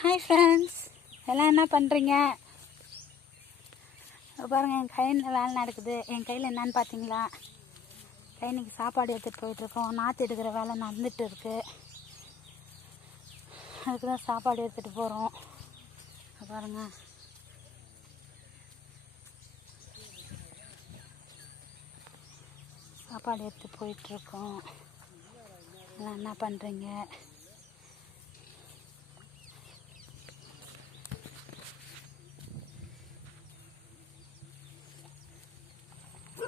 Hi friends எல்லாம் என்ன பண்ணுறீங்க பாருங்கள் என் கையில் வேலை நடக்குது? என் கையில் என்னன்னு பார்த்தீங்களா கைனிக்கு சாப்பாடு எடுத்துகிட்டு போயிட்டுருக்கோம். நாற்று எடுக்கிற வேலை நடந்துட்டு இருக்கு. அதுக்கு தான் சாப்பாடு எடுத்துகிட்டு போகிறோம் பாருங்கள் சாப்பாடு எடுத்து போயிட்டுருக்கோம். எல்லாம் என்ன பண்ணுறீங்க